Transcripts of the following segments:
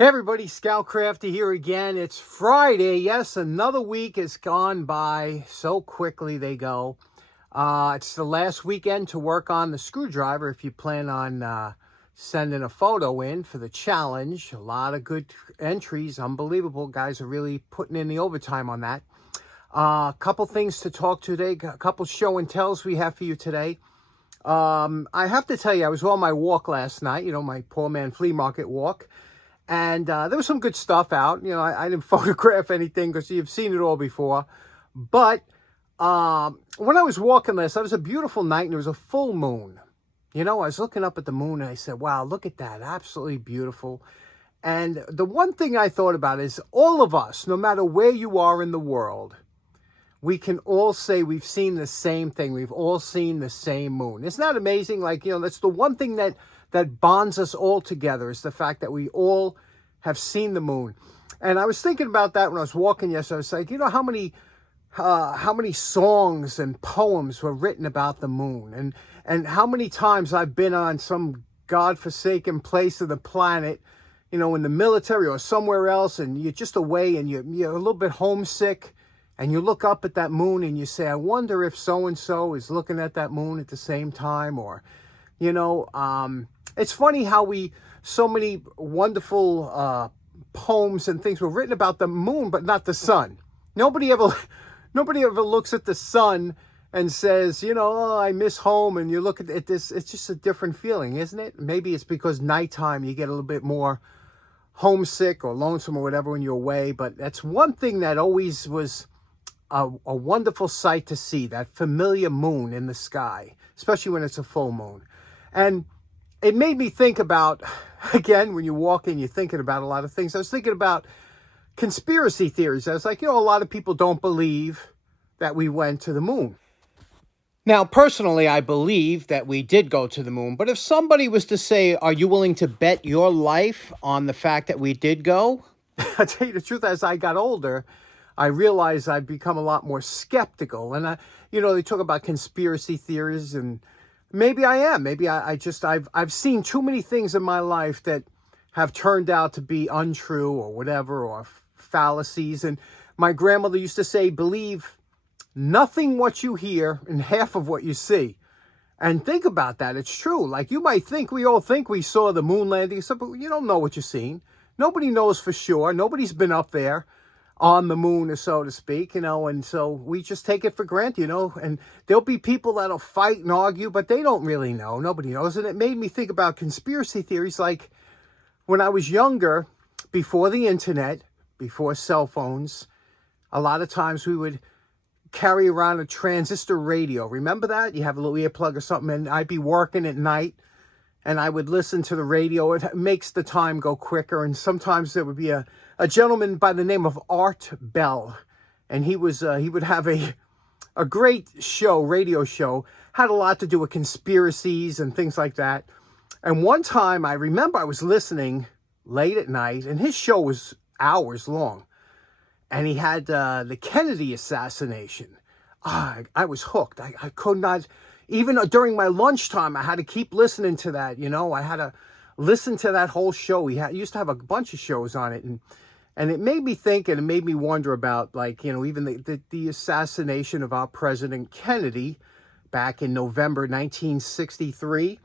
Hey everybody, Scoutcrafty here again. It's Friday. Yes, another week has gone by. So quickly they go. It's the last weekend to work on the screwdriver if you plan on sending a photo in for the challenge. A lot of good entries. Unbelievable. Guys are really putting in the overtime on that. A couple things to talk to today. A couple show and tells we have for you today. I have to tell you, I was on my walk last night. You know, my poor man flea market walk. And there was some good stuff out. You know, I didn't photograph anything because you've seen it all before. But when I was walking last night, it was a beautiful night and it was a full moon. You know, I was looking up at the moon and I said, wow, look at that. Absolutely beautiful. And the one thing I thought about is all of us, no matter where you are in the world, we can all say we've seen the same thing. We've all seen the same moon. Isn't that amazing? Like, you know, that's the one thing that bonds us all together is the fact that we all have seen the moon. And I was thinking about that when I was walking yesterday. I was like, you know, how many songs and poems were written about the moon, and how many times I've been on some godforsaken place of the planet, you know, in the military or somewhere else, and you're just away and you're a little bit homesick, and you look up at that moon and you say, I wonder if so-and-so is looking at that moon at the same time, or, you know, it's funny how so many wonderful poems and things were written about the moon, but not the sun. Nobody ever looks at the sun and says, you know, oh, I miss home. And you look at this, it's just a different feeling, isn't it? Maybe it's because nighttime you get a little bit more homesick or lonesome or whatever when you're away. But that's one thing that always was a wonderful sight to see, that familiar moon in the sky, especially when it's a full moon. And it made me think about, again, when you walk in, you're thinking about a lot of things. I was thinking about conspiracy theories. I was like, you know, a lot of people don't believe that we went to the moon. Now, personally, I believe that we did go to the moon. But if somebody was to say, are you willing to bet your life on the fact that we did go? I'll tell you the truth, as I got older, I realized I've become a lot more skeptical. And, you know, they talk about conspiracy theories, and maybe I am. Maybe I've seen too many things in my life that have turned out to be untrue or whatever, or fallacies. And my grandmother used to say, believe nothing what you hear and half of what you see. And think about that. It's true. Like, you might think, we all think we saw the moon landing, but you don't know what you're seeing. Nobody knows for sure. Nobody's been up there on the moon, so to speak, you know, and so we just take it for granted, you know, and there'll be people that'll fight and argue, but they don't really know. Nobody knows. And it made me think about conspiracy theories. Like, when I was younger, before the internet, before cell phones, a lot of times we would carry around a transistor radio. Remember that? You have a little earplug or something, and I'd be working at night, and I would listen to the radio. It makes the time go quicker. And sometimes there would be a gentleman by the name of Art Bell. And he would have a great show, radio show, had a lot to do with conspiracies and things like that. And one time I remember I was listening late at night, and his show was hours long. And he had the Kennedy assassination. I was hooked. I could not. Even during my lunchtime, I had to keep listening to that, you know. I had to listen to that whole show. He used to have a bunch of shows on it. And it made me think, and it made me wonder about, like, you know, even the assassination of our President Kennedy back in November 1963.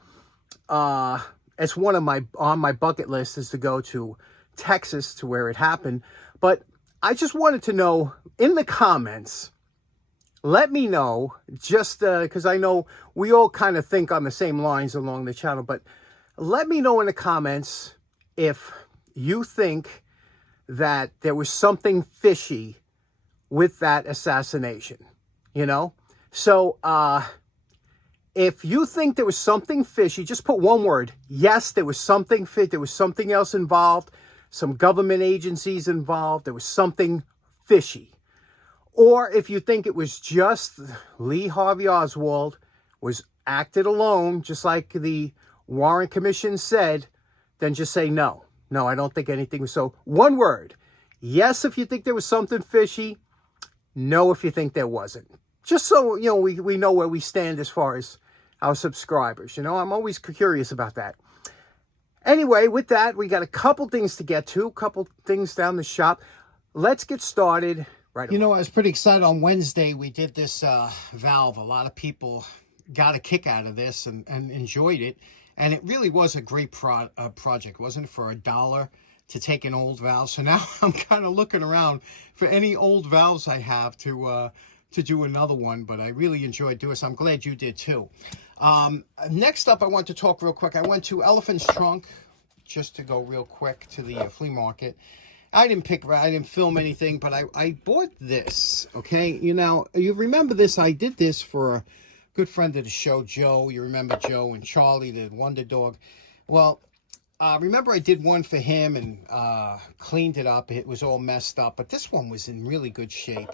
It's one of on my bucket list is to go to Texas, to where it happened. But I just wanted to know, in the comments, let me know, just because I know we all kind of think on the same lines along the channel, but let me know in the comments if you think that there was something fishy with that assassination, you know? So if you think there was something fishy, just put one word. Yes, there was something fishy. There was something else involved, some government agencies involved. There was something fishy. Or if you think it was just Lee Harvey Oswald was acted alone, just like the Warren Commission said, then just say no. No, I don't think anything was so. One word. Yes, if you think there was something fishy. No, if you think there wasn't. Just so, you know, we know where we stand as far as our subscribers. You know, I'm always curious about that. Anyway, with that, we got a couple things to get to, a couple things down the shop. Let's get started right away. You know, I was pretty excited on Wednesday. We did this valve. A lot of people got a kick out of this and enjoyed it. And it really was a great project. Wasn't it, for $1 to take an old valve? So now I'm kind of looking around for any old valves I have to do another one. But I really enjoyed doing it, so I'm glad you did too. Next up, I want to talk real quick. I went to Elephant's Trunk, just to go real quick, to the flea market. I didn't film anything, but I bought this, okay? You know, you remember this, I did this for a good friend of the show, Joe. You remember Joe and Charlie, the Wonder Dog. Well, remember I did one for him and cleaned it up. It was all messed up, but this one was in really good shape.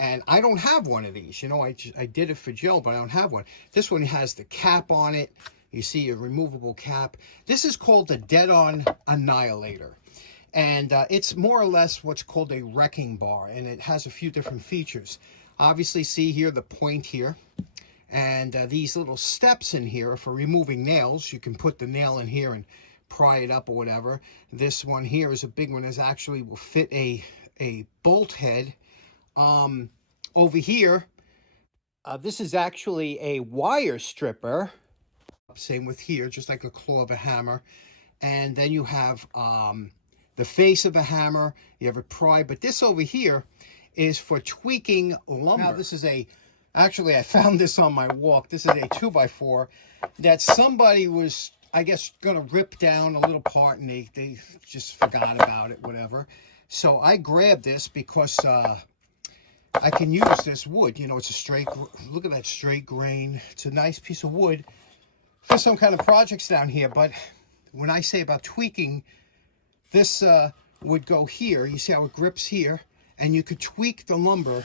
And I don't have one of these. You know, I did it for Joe, but I don't have one. This one has the cap on it. You see a removable cap. This is called the Dead-On Annihilator. And it's more or less what's called a wrecking bar. And it has a few different features. Obviously, see here the point here. And these little steps in here are for removing nails. You can put the nail in here and pry it up or whatever. This one here is a big one. It actually will fit a bolt head. Over here, this is actually a wire stripper. Same with here, just like a claw of a hammer. And then you have the face of a hammer. You have a pry, but this over here is for tweaking lumber. Now this is actually I found this on my walk. This is a 2x4 that somebody was, I guess, gonna rip down a little part, and they just forgot about it, whatever. So I grabbed this because I can use this wood. You know, it's a straight, look at that straight grain. It's a nice piece of wood for some kind of projects down here. But when I say about tweaking, this would go here. You see how it grips here? And you could tweak the lumber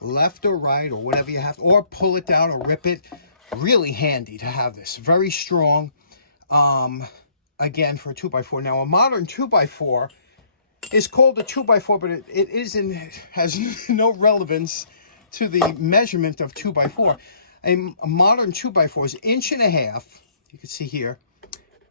left or right or whatever you have to, or pull it down or rip it. Really handy to have this. Very strong, again, for a 2x4. Now, a modern 2x4 is called a 2x4, but it has no relevance to the measurement of 2x4. A modern 2x4 is 1.5 inches. You can see here,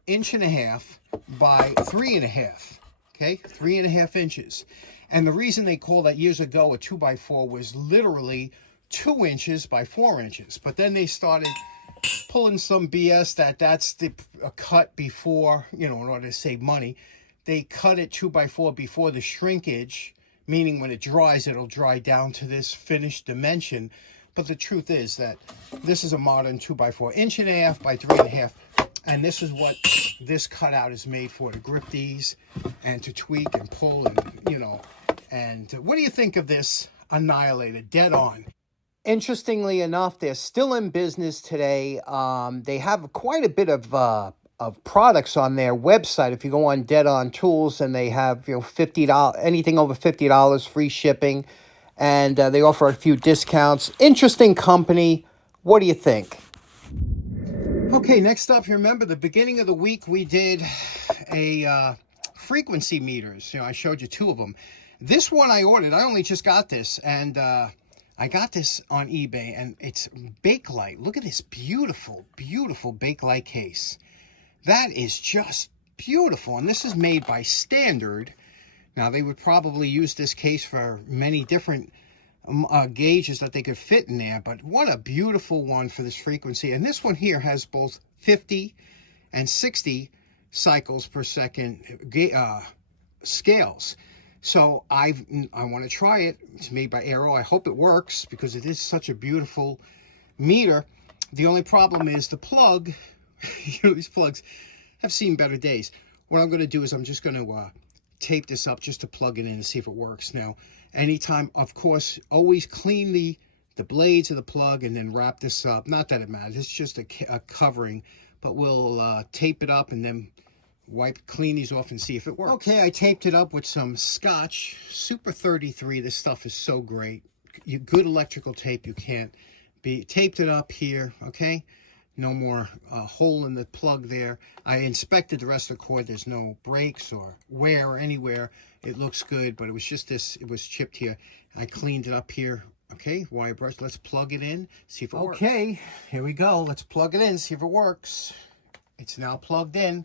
1.5 inches by 3.5. Okay, 3.5 inches. And the reason they called that years ago a 2x4 was literally 2 inches by 4 inches. But then they started pulling some BS that's the cut before, you know, in order to save money. They cut it 2x4 before the shrinkage, meaning when it dries, it'll dry down to this finished dimension. But the truth is that this is a modern 2x4, 1.5 inches by 3.5. And this is what this cutout is made for, to grip these and to tweak and pull and, you know. And what do you think of this Annihilator, Dead-On? Interestingly enough, they're still in business today. They have quite a bit of products on their website. If you go on Dead-On Tools, and they have, you know, $50, anything over $50, free shipping, and they offer a few discounts. Interesting company. What do you think? Okay, next up, you remember the beginning of the week we did a frequency meters. You know, I showed you 2 of them. This one I ordered. I only just got this, and I got this on eBay, and it's Bakelite. Look at this beautiful, beautiful Bakelite case. That is just beautiful, and this is made by Standard. Now, they would probably use this case for many different gauges that they could fit in there, but what a beautiful one for this frequency. And this one here has both 50 and 60 cycles per second scales. So I want to try it. It's made by Aero. I hope it works, because it is such a beautiful meter. The only problem is the plug. You know, these plugs have seen better days. What I'm going to do is I'm just going to tape this up just to plug it in and see if it works. Now, anytime, of course, always clean the blades of the plug and then wrap this up. Not that it matters. It's just a covering, but we'll tape it up and then clean these off and see if it works. Okay, I taped it up with some Scotch Super 33. This stuff is so great. Good electrical tape. You can't be taped it up here. Okay. No more hole in the plug there. I inspected the rest of the cord. There's no breaks or wear anywhere. It looks good, but it was just this. It was chipped here. I cleaned it up here. Okay, wire brush. Let's plug it in, see if it works. Okay, here we go. Let's plug it in, see if it works. It's now plugged in.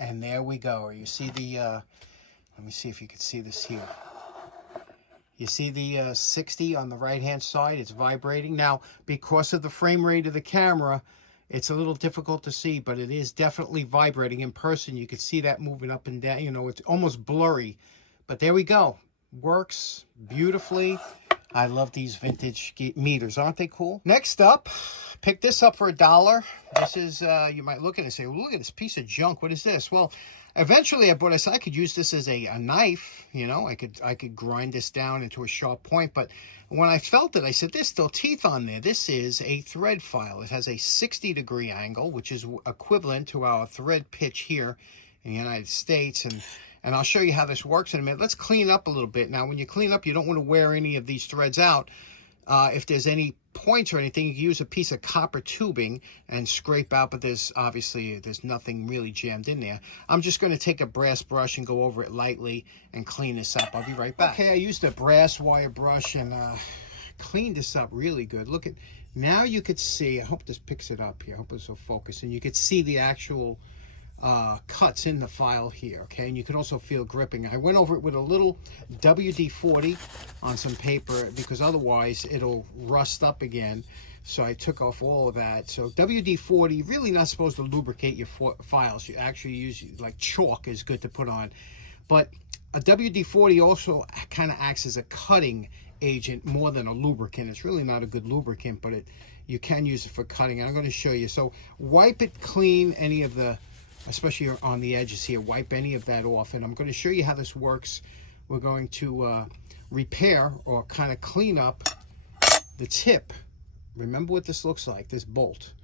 And there we go. You see the, let me see if you can see this here. You see the 60 on the right-hand side? It's vibrating. Now, because of the frame rate of the camera, it's a little difficult to see, but it is definitely vibrating. In person, you can see that moving up and down. You know, it's almost blurry. But there we go. Works beautifully. I love these vintage meters. Aren't they cool? Next up, pick this up for $1. This is, you might look at it and say, well, look at this piece of junk. What is this? Well, eventually I bought this. I could use this as a knife. You know, I could grind this down into a sharp point. But when I felt it, I said, there's still teeth on there. This is a thread file. It has a 60-degree angle, which is equivalent to our thread pitch here in the United States. And I'll show you how this works in a minute. Let's clean up a little bit. Now, when you clean up, you don't want to wear any of these threads out. If there's any points or anything, you can use a piece of copper tubing and scrape out, but there's nothing really jammed in there. I'm just going to take a brass brush and go over it lightly and clean this up. I'll be right back. Okay, I used a brass wire brush and cleaned this up really good. Look at, now you could see, I hope this picks it up here. I hope it's so focused. And you could see the actual cuts in the file here, okay? And you can also feel gripping. I went over it with a little WD-40 on some paper because otherwise it'll rust up again. So I took off all of that. So WD-40, really not supposed to lubricate your files. You actually use, like chalk is good to put on. But a WD-40 also kind of acts as a cutting agent more than a lubricant. It's really not a good lubricant, but you can use it for cutting. And I'm going to show you. So wipe it clean, any of the, especially on the edges here, wipe any of that off. And I'm going to show you how this works. We're going to repair or kind of clean up the tip. Remember what this looks like, this bolt.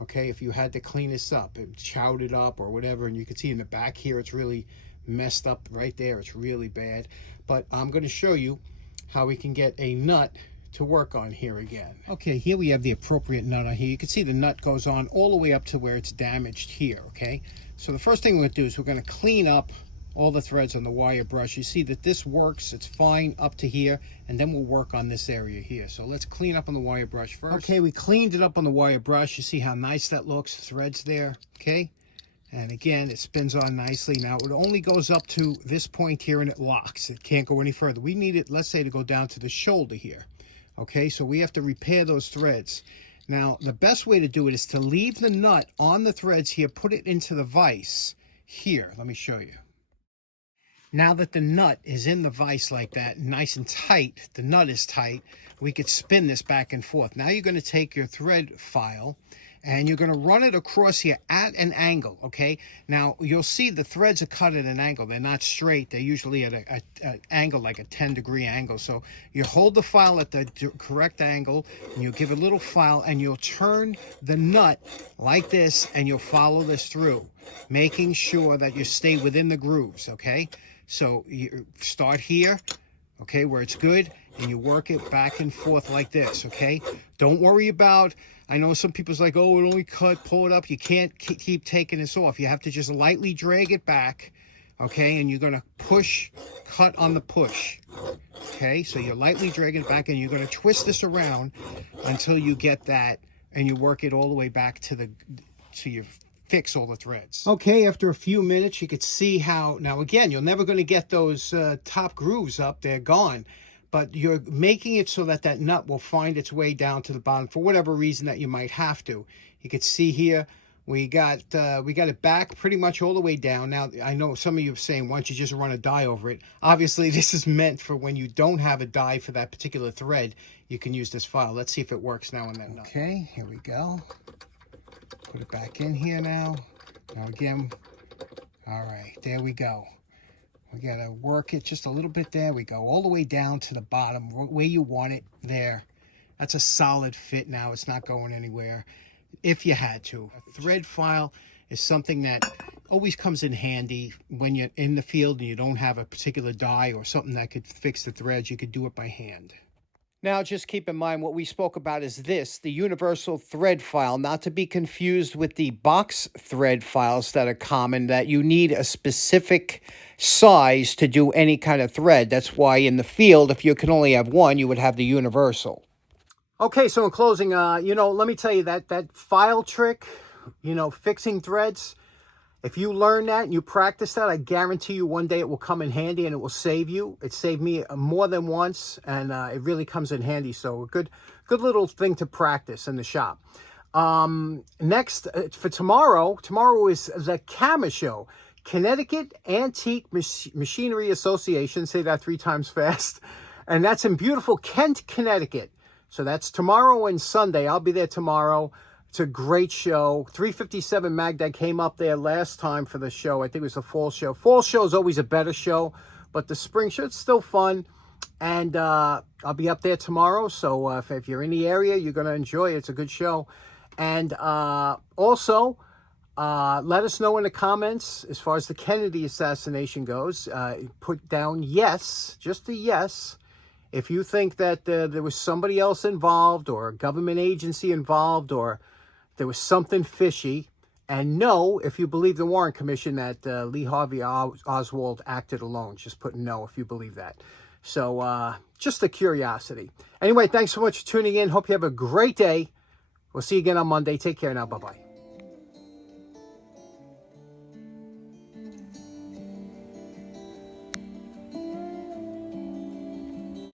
Okay, if you had to clean this up, it chowed it up or whatever, and you can see in the back here, it's really messed up right there. It's really bad. But I'm going to show you how we can get a nut to work on here again. Okay, here we have the appropriate nut on here. You can see the nut goes on all the way up to where it's damaged here, okay? So the first thing we're going to do is we're going to clean up all the threads on the wire brush. You see that this works, it's fine up to here, and then we'll work on this area here. So let's clean up on the wire brush first. Okay, we cleaned it up on the wire brush. You see how nice that looks, threads there, okay? And again, it spins on nicely. Now, it only goes up to this point here and it locks. It can't go any further. We need it, let's say, to go down to the shoulder here. Okay, so we have to repair those threads. Now, the best way to do it is to leave the nut on the threads here, put it into the vise here. Let me show you. Now that the nut is in the vise like that, nice and tight, the nut is tight, we could spin this back and forth. Now you're going to take your thread file and you're going to run it across here at an angle, okay? Now, you'll see the threads are cut at an angle. They're not straight. They're usually at an angle, like a 10-degree angle. So you hold the file at the correct angle, and you'll give a little file, and you'll turn the nut like this, and you'll follow this through, making sure that you stay within the grooves, okay? So you start here, okay, where it's good, and you work it back and forth like this, okay? Don't worry about, I know some people's like, oh, it only cut, pull it up. You can't keep taking this off. You have to just lightly drag it back, okay? And you're going to push, cut on the push, okay? So you're lightly dragging it back, and you're going to twist this around until you get that, and you work it all the way back to you fix all the threads. Okay, after a few minutes, you could see how, now again, you're never going to get those top grooves up. They're gone. But you're making it so that that nut will find its way down to the bottom for whatever reason that you might have to. You can see here, we got it back pretty much all the way down. Now, I know some of you are saying, why don't you just run a die over it? Obviously, this is meant for when you don't have a die for that particular thread. You can use this file. Let's see if it works now and then. Okay, here we go. Put it back in here now. Now again, all right, there we go. We got to work it just a little bit there. We go all the way down to the bottom, where you want it there. That's a solid fit now. It's not going anywhere if you had to. A thread file is something that always comes in handy when you're in the field and you don't have a particular die or something that could fix the threads. You could do it by hand. Now, just keep in mind what we spoke about is this, the universal thread file, not to be confused with the box thread files that are common, that you need a specific size to do any kind of thread. That's why in the field, if you can only have one, you would have the universal. Okay, so in closing, let me tell you that file trick, fixing threads, If you learn that and you practice that, I guarantee you one day it will come in handy and it will save you. It saved me more than once, and it really comes in handy. So a good little thing to practice in the shop. Next, for tomorrow is the CAMA show, Connecticut Antique Machinery Association. Say that 3 times fast. And that's in beautiful Kent, Connecticut. So that's tomorrow and Sunday. I'll be there tomorrow. It's a great show. 357 Magda came up there last time for the show. I think it was the fall show. Fall show is always a better show, but the spring show, it's still fun. And I'll be up there tomorrow. So if you're in the area, you're going to enjoy it. It's a good show. And also, let us know in the comments as far as the Kennedy assassination goes. Put down yes, just a yes, if you think that there was somebody else involved or a government agency involved or there was something fishy. And no, if you believe the Warren Commission that Lee Harvey Oswald acted alone. Just put no if you believe that. So just a curiosity. Anyway, thanks so much for tuning in. Hope you have a great day. We'll see you again on Monday. Take care now. Bye-bye.